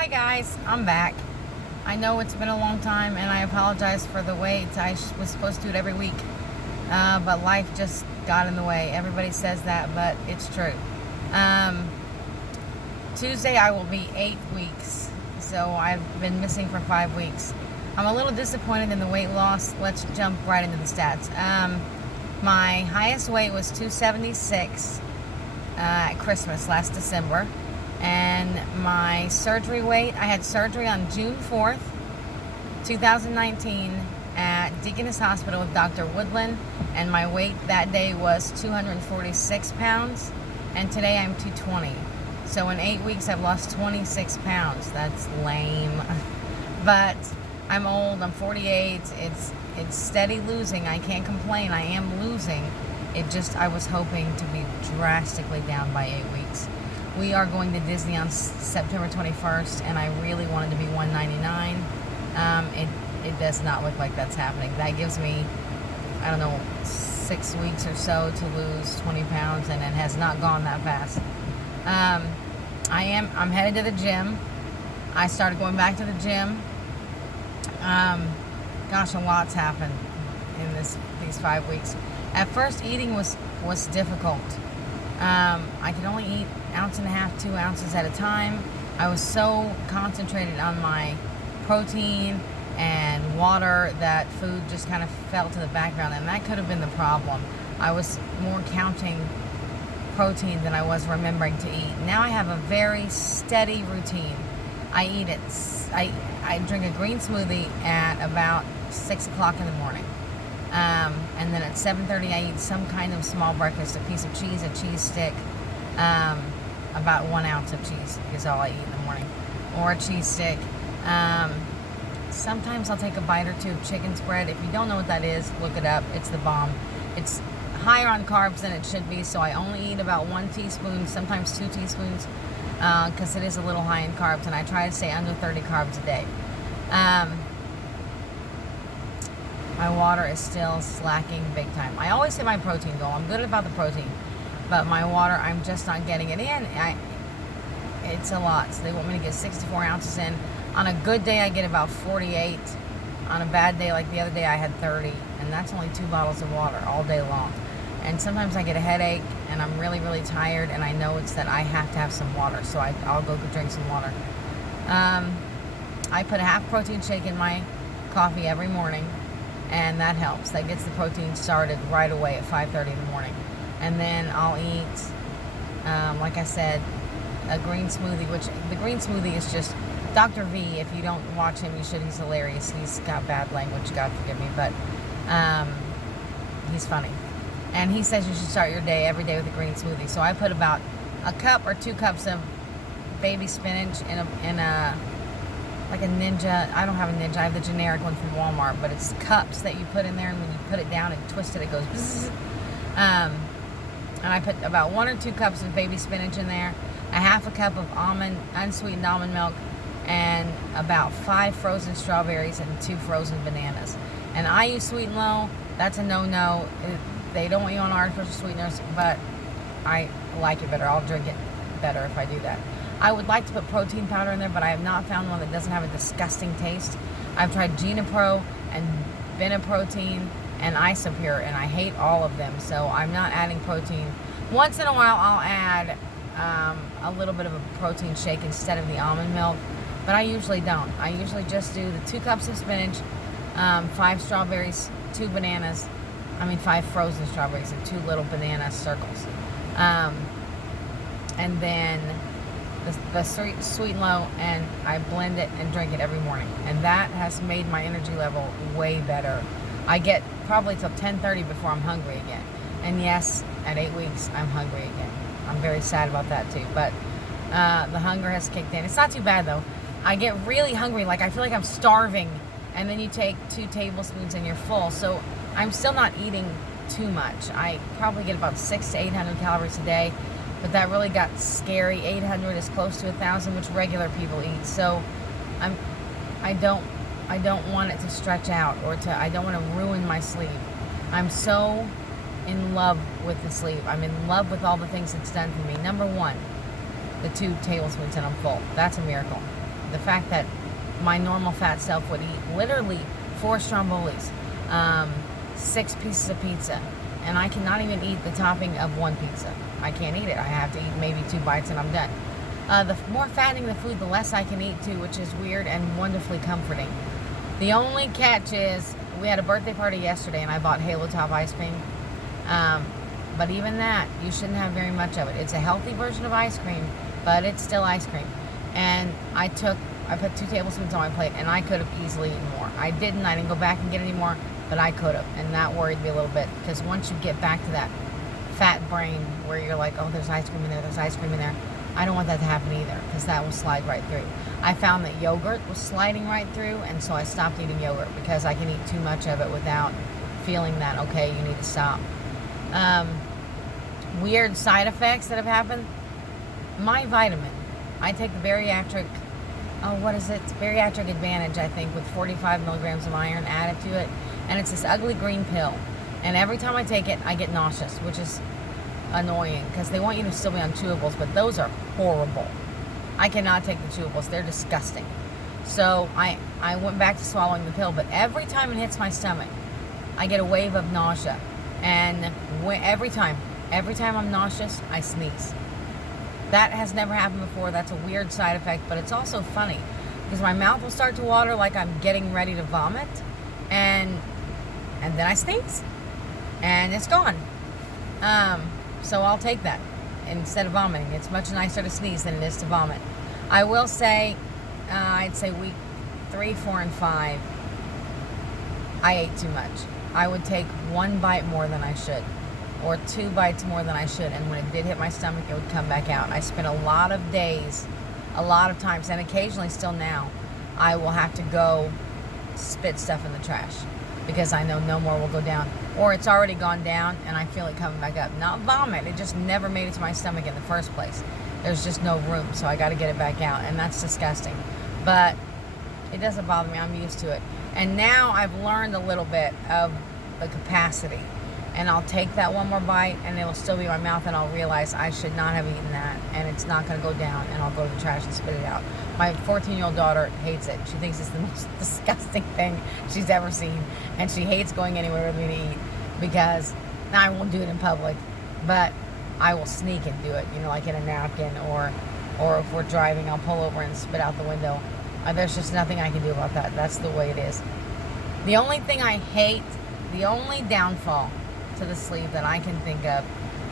Hi guys, I'm back. I know it's been a long time and I apologize for the wait. I was supposed to do it every week, but life just got in the way. Everybody says that, but it's true. Tuesday I will be 8 weeks, so I've been missing for 5 weeks. I'm a little disappointed in the weight loss. Let's jump right into the stats. My highest weight was 276 at Christmas last December. And my surgery weight, I had surgery on June 4th, 2019 at Deaconess Hospital with Dr. Woodland, and my weight that day was 246 pounds, and today I'm 220. So in 8 weeks I've lost 26 pounds. That's lame. But I'm old, I'm 48, it's steady losing. I can't complain, I am losing. I was hoping to be drastically down by 8 weeks. We are going to Disney on September 21st, and I really wanted to be 199. It does not look like that's happening. That gives me, I don't know, 6 weeks or so to lose 20 pounds, and it has not gone that fast. I'm headed to the gym. I started going back to the gym. Gosh, a lot's happened in these 5 weeks. At first, eating was difficult. I could only eat 1.5 ounces, 2 ounces at a time. I was so concentrated on my protein and water that food just kind of fell to the background, and that could have been the problem. I was more counting protein than I was remembering to eat. Now I have a very steady routine. I eat it. I drink a green smoothie at about 6 o'clock in the morning. And then at 7:30 I eat some kind of small breakfast, a piece of cheese, a cheese stick, about 1 ounce of cheese is all I eat in the morning, or a cheese stick. Sometimes I'll take a bite or two of chicken spread. If you don't know what that is, look it up. It's the bomb. It's higher on carbs than it should be, so I only eat about 1 teaspoon, sometimes 2 teaspoons, because it is a little high in carbs, and I try to stay under 30 carbs a day. My water is still slacking big time. I always hit my protein goal. I'm good about the protein, but my water, I'm just not getting it in. It's a lot. So they want me to get 64 ounces in. On a good day, I get about 48. On a bad day, like the other day, I had 30, and that's only 2 bottles of water all day long. And sometimes I get a headache, and I'm really, really tired, and I know it's that I have to have some water, so I'll go drink some water. I put a half protein shake in my coffee every morning, and that helps. That gets the protein started right away at 5:30 in the morning. And then I'll eat, like I said, a green smoothie, which the green smoothie is just Dr. V. If you don't watch him, you should. He's hilarious. He's got bad language, God forgive me, but he's funny. And he says you should start your day every day with a green smoothie. So I put about a cup or 2 cups of baby spinach in a like a Ninja. I don't have a Ninja. I have the generic one from Walmart, but it's cups that you put in there, and when you put it down and twist it, it goes bzzz. And I put about 1 or 2 cups of baby spinach in there, a half a cup of unsweetened almond milk, and about 5 frozen strawberries and 2 frozen bananas. And I use Sweet and Low. That's a no-no. They don't want you on artificial sweeteners, but I like it better. I'll drink it better if I do that. I would like to put protein powder in there, but I have not found one that doesn't have a disgusting taste. I've tried GenaPro and Beneprotein and Isopure, and I hate all of them, so I'm not adding protein. Once in a while, I'll add a little bit of a protein shake instead of the almond milk, but I usually don't. I usually just do the 2 cups of spinach, 5 strawberries, 2 bananas, 5 frozen strawberries and 2 little banana circles. And then the Sweet and Low, and I blend it and drink it every morning. And that has made my energy level way better. I get probably till 10:30 before I'm hungry again. And yes, at 8 weeks, I'm hungry again. I'm very sad about that too. But the hunger has kicked in. It's not too bad though. I get really hungry, like I feel like I'm starving. And then you take 2 tablespoons and you're full. So I'm still not eating too much. I probably get about 600 to 800 calories a day. But that really got scary. 800 is close to 1,000, which regular people eat. So I don't want it to stretch out, or I don't want to ruin my sleep. I'm so in love with the sleep. I'm in love with all the things it's done for me. Number 1, the 2 tablespoons and I'm full. That's a miracle. The fact that my normal fat self would eat literally 4 strombolis, 6 pieces of pizza, and I cannot even eat the topping of 1 pizza. I can't eat it. I have to eat maybe 2 bites and I'm done. The more fattening the food, the less I can eat too, which is weird and wonderfully comforting. The only catch is we had a birthday party yesterday and I bought Halo Top ice cream. But even that, you shouldn't have very much of it. It's a healthy version of ice cream, but it's still ice cream. And I put 2 tablespoons on my plate, and I could have easily eaten more. I didn't go back and get any more, but I could have, and that worried me a little bit, because once you get back to that fat brain where you're like, oh, there's ice cream in there, there's ice cream in there, I don't want that to happen either, because that will slide right through. I found that yogurt was sliding right through, and so I stopped eating yogurt, because I can eat too much of it without feeling that, okay, you need to stop. Weird side effects that have happened. My vitamin, I take the bariatric, bariatric advantage, I think, with 45 milligrams of iron added to it, and it's this ugly green pill, and every time I take it I get nauseous, which is annoying because they want you to still be on chewables, but those are horrible. I cannot take the chewables, they're disgusting. So I went back to swallowing the pill, but every time it hits my stomach I get a wave of nausea, and every time I'm nauseous I sneeze. That has never happened before. That's a weird side effect, but it's also funny because my mouth will start to water like I'm getting ready to vomit, and then I sneeze and it's gone. So I'll take that instead of vomiting. It's much nicer to sneeze than it is to vomit. I will say, I'd say week 3, 4, and 5, I ate too much. I would take 1 bite more than I should, or 2 bites more than I should, and when it did hit my stomach, it would come back out. I spent a lot of days, a lot of times, and occasionally still now, I will have to go spit stuff in the trash because I know no more will go down, or it's already gone down and I feel it coming back up. Not vomit, it just never made it to my stomach in the first place. There's just no room, so I got to get it back out, and that's disgusting. But it doesn't bother me, I'm used to it. And now I've learned a little bit of the capacity, and I'll take that 1 more bite and it'll still be in my mouth, and I'll realize I should not have eaten that, and it's not going to go down, and I'll go to the trash and spit it out. My 14-year-old daughter hates it. She thinks it's the most disgusting thing she's ever seen, and she hates going anywhere with me to eat because now I won't do it in public, but I will sneak and do it, like in a napkin, or if we're driving, I'll pull over and spit out the window. There's just nothing I can do about that. That's the way it is. The only thing I hate, the only downfall to the sleeve that I can think of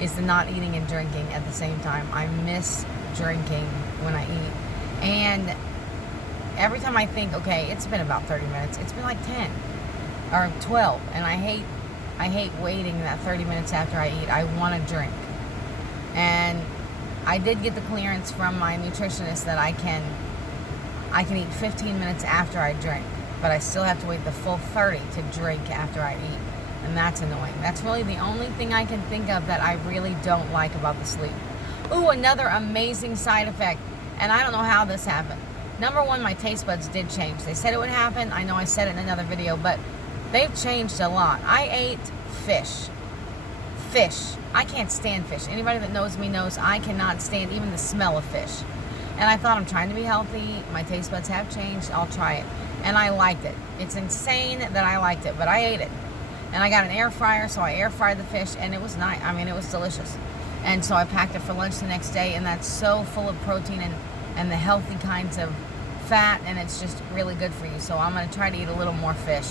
is the not eating and drinking at the same time. I miss drinking when I eat, and every time I think, okay, it's been about 30 minutes, it's been like 10 or 12, and I hate waiting that 30 minutes after I eat. I want to drink, and I did get the clearance from my nutritionist that I can eat 15 minutes after I drink, but I still have to wait the full 30 to drink after I eat. And that's annoying. That's really the only thing I can think of that I really don't like about the sleep. Ooh, another amazing side effect, and I don't know how this happened. Number 1, my taste buds did change. They said it would happen. I know I said it in another video, but they've changed a lot. I ate fish. I can't stand fish. Anybody that knows me knows I cannot stand even the smell of fish. And I thought, I'm trying to be healthy. My taste buds have changed. I'll try it. And I liked it. It's insane that I liked it, but I ate it. And I got an air fryer, so I air fried the fish, and it was nice. I mean, it was delicious. And so I packed it for lunch the next day, and that's so full of protein and the healthy kinds of fat, and it's just really good for you. So I'm going to try to eat a little more fish.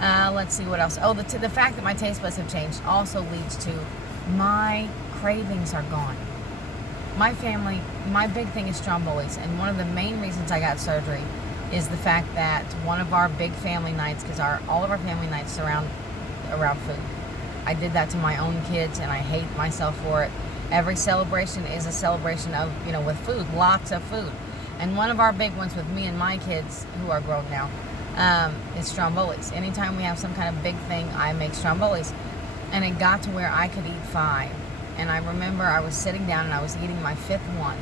Let's see what else. Oh, the fact that my taste buds have changed also leads to my cravings are gone. My family, my big thing is Strombolis, and one of the main reasons I got surgery is the fact that one of our big family nights, because all of our family nights surround around food. I did that to my own kids, and I hate myself for it. Every celebration is a celebration of, with food, lots of food. And one of our big ones with me and my kids, who are grown now, is Strombolis. Anytime we have some kind of big thing, I make Strombolis. And it got to where I could eat 5. And I remember I was sitting down and I was eating my 5th one.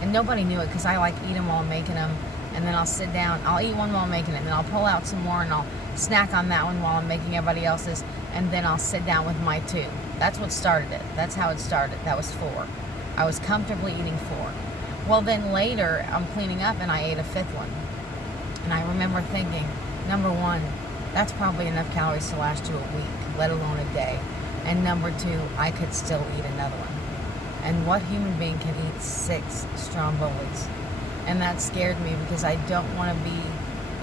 And nobody knew it because I eat them while I'm making them. And then I'll sit down, I'll eat one while I'm making it, and then I'll pull out some more and I'll snack on that one while I'm making everybody else's, and then I'll sit down with my 2. That's what started it. That's how it started. That was 4. I was comfortably eating 4. Well, then later, I'm cleaning up and I ate a fifth one. And I remember thinking, number one, that's probably enough calories to last you a week, let alone a day. And number two, I could still eat another one. And what human being can eat 6 Strombolis? And that scared me because I don't want to be,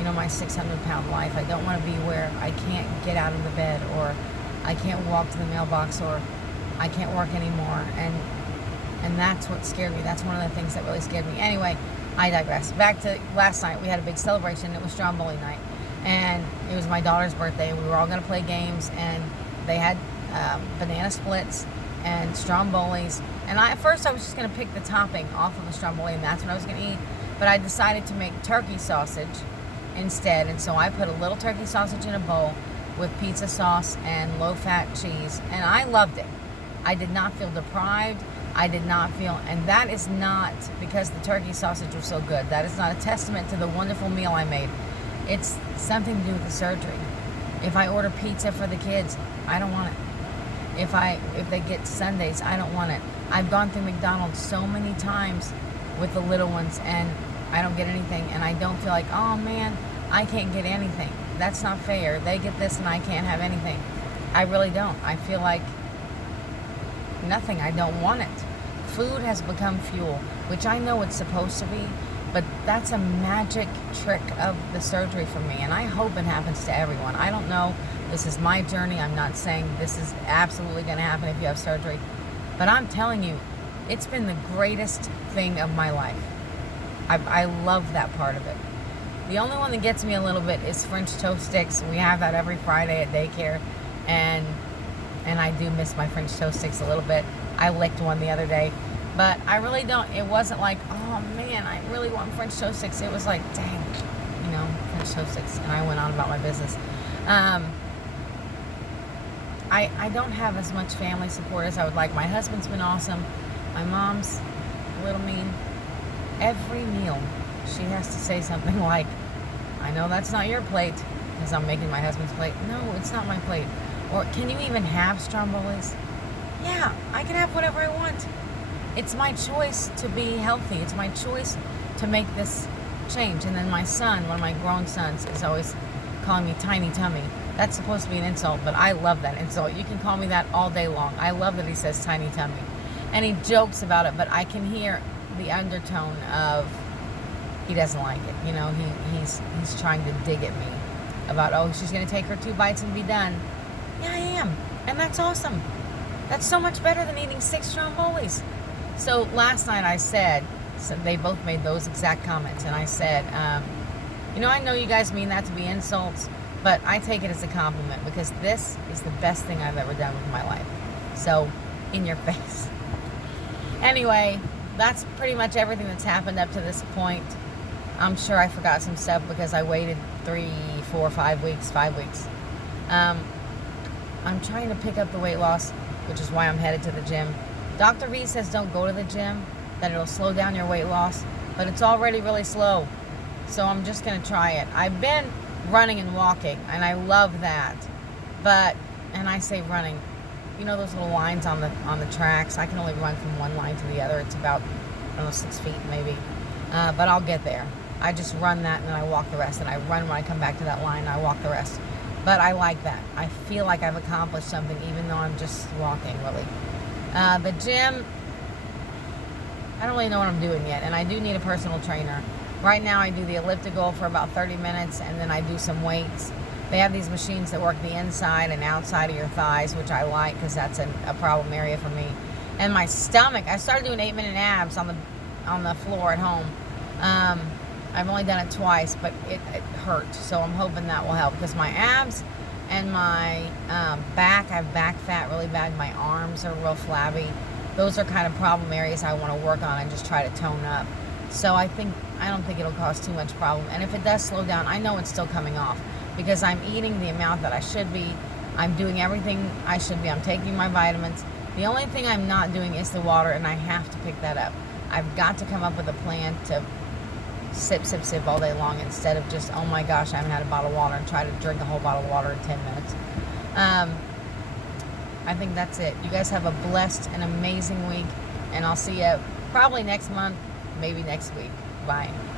my 600-pound life. I don't want to be where I can't get out of the bed, or I can't walk to the mailbox, or I can't work anymore. And that's what scared me. That's one of the things that really scared me. Anyway, I digress. Back to last night. We had a big celebration. It was Stromboli night. And it was my daughter's birthday. We were all going to play games. And they had banana splits and Strombolis. And at first I was just going to pick the topping off of the Stromboli, and that's what I was going to eat. But I decided to make turkey sausage instead. And so I put a little turkey sausage in a bowl with pizza sauce and low-fat cheese. And I loved it. I did not feel deprived. I did not feel, and that is not because the turkey sausage was so good. That is not a testament to the wonderful meal I made. It's something to do with the surgery. If I order pizza for the kids, I don't want it. If they get Sundays, I don't want it. I've gone through McDonald's so many times with the little ones, and I don't get anything, and I don't feel like, oh man, I can't get anything. That's not fair. They get this and I can't have anything. I really don't. I feel like nothing. I don't want it. Food has become fuel, which I know it's supposed to be, but that's a magic trick of the surgery for me, and I hope it happens to everyone. I don't know. This is my journey. I'm not saying this is absolutely going to happen if you have surgery, but I'm telling you, it's been the greatest thing of my life. I love that part of it. The only one that gets me a little bit is French toast sticks. We have that every Friday at daycare, and I do miss my French toast sticks a little bit. I licked one the other day, but I really don't. It wasn't like, oh man, I really want French toast sticks. It was like, dang, French toast sticks, and I went on about my business. I don't have as much family support as I would like. My husband's been awesome. My mom's a little mean. Every meal, she has to say something like, I know that's not your plate, because I'm making my husband's plate. No, it's not my plate. Or, can you even have Strombolis? Yeah, I can have whatever I want. It's my choice to be healthy. It's my choice to make this change. And then my son, one of my grown sons, is always calling me tiny tummy. That's supposed to be an insult, but I love that insult. You can call me that all day long. I love that he says tiny tummy. And he jokes about it, but I can hear the undertone of he doesn't like it. He's trying to dig at me about, oh, she's going to take her 2 bites and be done. Yeah, I am. And that's awesome. That's so much better than eating 6 Strombolis. So last night I said, so they both made those exact comments, and I said, I know you guys mean that to be insults, but I take it as a compliment because this is the best thing I've ever done with my life. So, in your face. Anyway, that's pretty much everything that's happened up to this point. I'm sure I forgot some stuff because I waited 3, 4, 5 weeks. I'm trying to pick up the weight loss, which is why I'm headed to the gym. Dr. V says don't go to the gym, that it'll slow down your weight loss, but it's already really slow. So I'm just going to try it. I've been running and walking, and I love that. And I say running, those little lines on the tracks, I can only run from one line to the other. It's about, 6 feet maybe. But I'll get there. I just run that and then I walk the rest. And I run when I come back to that line and I walk the rest. But I like that. I feel like I've accomplished something even though I'm just walking, really. The gym, I don't really know what I'm doing yet. And I do need a personal trainer. Right now I do the elliptical for about 30 minutes and then I do some weights. They have these machines that work the inside and outside of your thighs, which I like because that's a problem area for me. And my stomach, I started doing 8-minute abs on the floor at home. I've only done it twice, but it hurt. So I'm hoping that will help because my abs and my back, I have back fat really bad. My arms are real flabby. Those are kind of problem areas I want to work on and just try to tone up. So I don't think it'll cause too much problem. And if it does slow down, I know it's still coming off because I'm eating the amount that I should be. I'm doing everything I should be. I'm taking my vitamins. The only thing I'm not doing is the water, and I have to pick that up. I've got to come up with a plan to sip, sip, sip all day long instead of just, oh my gosh, I haven't had a bottle of water, and try to drink a whole bottle of water in 10 minutes. I think that's it. You guys have a blessed and amazing week, and I'll see you probably next month, maybe next week. Bye.